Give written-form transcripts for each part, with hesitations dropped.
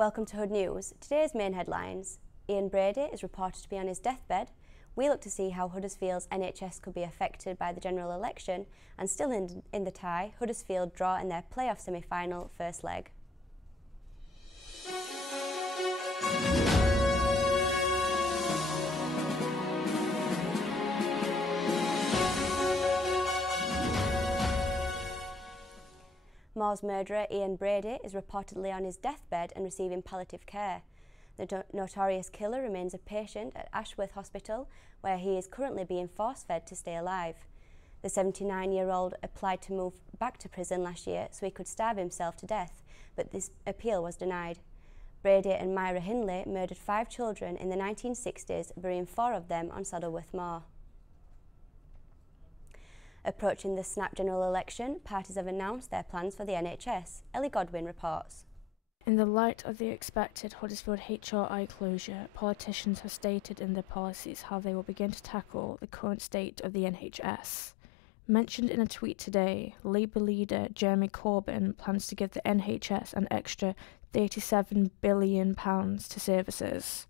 Welcome to Hood News. Today's main headlines. Ian Brady is reported to be on his deathbed. We look to see how Huddersfield's NHS could be affected by the general election, and still in the tie, Huddersfield draw in their playoff semi-final first leg. Moore's murderer Ian Brady is reportedly on his deathbed and receiving palliative care. The notorious killer remains a patient at Ashworth Hospital, where he is currently being force-fed to stay alive. The 79-year-old applied to move back to prison last year so he could starve himself to death, but this appeal was denied. Brady and Myra Hindley murdered 5 children in the 1960s, burying 4 of them on Saddleworth Moor. Approaching the snap general election, parties have announced their plans for the NHS. Ellie Godwin reports. In the light of the expected Huddersfield HRI closure, politicians have stated in their policies how they will begin to tackle the current state of the NHS. Mentioned in a tweet today, Labour leader Jeremy Corbyn plans to give the NHS an extra £37 billion to services,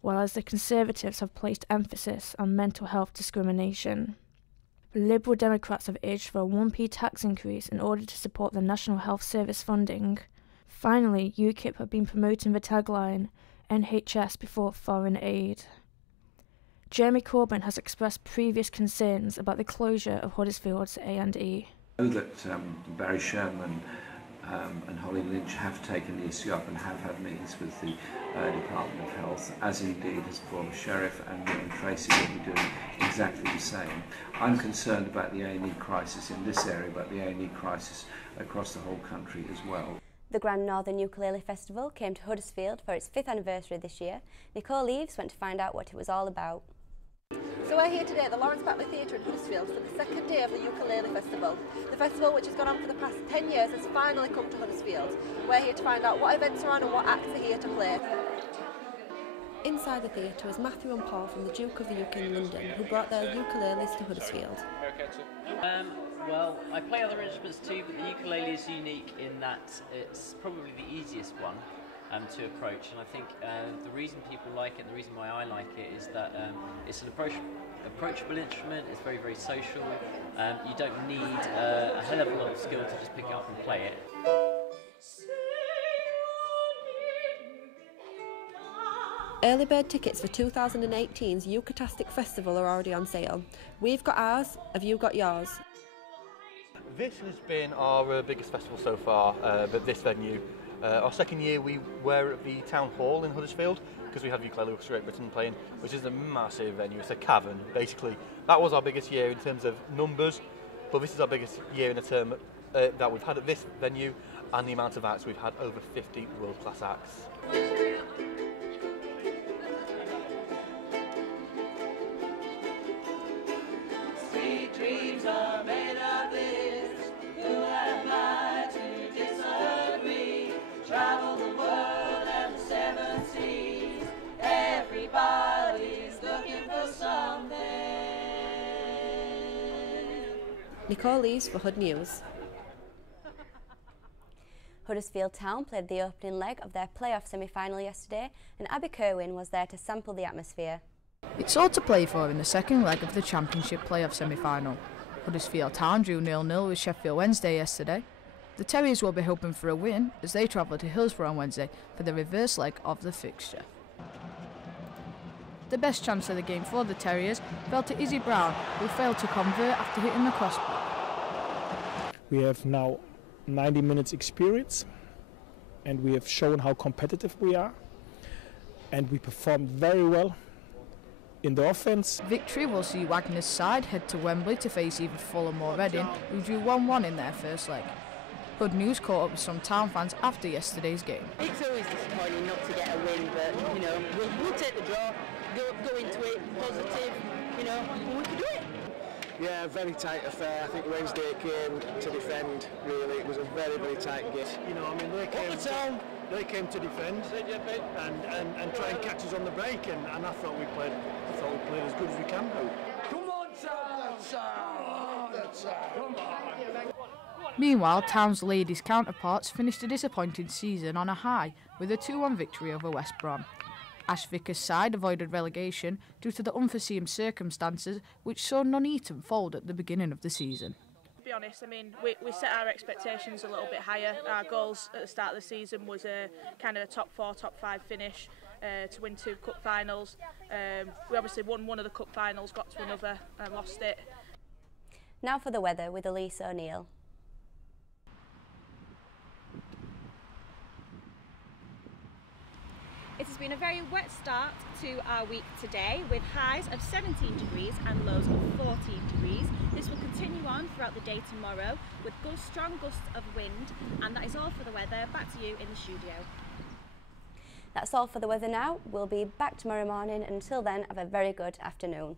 whereas the Conservatives have placed emphasis on mental health discrimination. Liberal Democrats have urged for a 1p tax increase in order to support the National Health Service funding. Finally, UKIP have been promoting the tagline, NHS before foreign aid. Jeremy Corbyn has expressed previous concerns about the closure of Huddersfield's A&E. I know that Barry Sherman and Holly Lynch have taken the issue up and have had meetings with the Department of Health, as indeed has the former Sheriff, and Tracy will be doing exactly the same. I'm concerned about the A&E crisis in this area, but the A&E crisis across the whole country as well. The Grand Northern Ukulele Festival came to Huddersfield for its 5th anniversary this year. Nicole Eaves went to find out what it was all about. So we're here today at the Lawrence Batley Theatre in Huddersfield for the 2nd day of the Ukulele Festival. The festival, which has gone on for the past 10 years, has finally come to Huddersfield. We're here to find out what events are on and what acts are here to play. Inside the theatre is Matthew and Paul from the Duke of the Uke in London, who brought their ukuleles to Huddersfield. Well, I play other instruments too, but the ukulele is unique in that it's probably the easiest one to approach, and I think the reason people like it, and the reason why I like it, is that it's an approachable instrument. It's very, very social. You don't need a hell of a lot of skill to just pick it up and play it. Early bird tickets for 2018's Uketastic Festival are already on sale. We've got ours, have you got yours? This has been our biggest festival so far, but this venue. Our 2nd year we were at the Town Hall in Huddersfield, because we have Ukulele Orchestra Great Britain playing, which is a massive venue. It's a cavern, basically. That was our biggest year in terms of numbers, but this is our biggest year in a term that we've had at this venue, and the amount of acts. We've had over 50 world-class acts. Sweet dreams are made of this. Who am I to disagree? Travel the world and the 7 seas. Everybody's looking for something. Nicole Eaves for Hood News. Huddersfield Town played the opening leg of their playoff semi-final yesterday, and Abby Kerwin was there to sample the atmosphere. It's all to play for in the 2nd leg of the Championship playoff semi-final. Huddersfield Town drew 0-0 with Sheffield Wednesday yesterday. The Terriers will be hoping for a win as they travel to Hillsborough on Wednesday for the reverse leg of the fixture. The best chance of the game for the Terriers fell to Izzy Brown, who failed to convert after hitting the crossbar. We have now 90 minutes experience, and we have shown how competitive we are, and we performed very well in the offense. Victory will see Wagner's side head to Wembley to face either Fulham or Reading, who drew 1-1 in their first leg. Hood News caught up with some Town fans after yesterday's game. It's always disappointing not to get a win, but you know, we'll take the draw, go into it positive, you know, and we can do it. Yeah, very tight affair. I think Wednesday came to defend, really. It was a very, very tight game. You know, I mean, they came to defend and try and catch us on the break, and I thought we played as good as we can do. Come on, Town! Come on! Come on! Meanwhile, Town's ladies' counterparts finished a disappointing season on a high with a 2-1 victory over West Brom. Ash Vickers' side avoided relegation due to the unforeseen circumstances which saw Nuneaton fold at the beginning of the season. To be honest, I mean, we set our expectations a little bit higher. Our goals at the start of the season was a kind of a top 4, top 5 finish to win 2 cup finals. We obviously won one of the cup finals, got to another and lost it. Now for the weather with Elise O'Neill. It has been a very wet start to our week today, with highs of 17 degrees and lows of 14 degrees. This will continue on throughout the day tomorrow with strong gusts of wind, and that is all for the weather. Back to you in the studio. That's all for the weather now. We'll be back tomorrow morning. Until then, have a very good afternoon.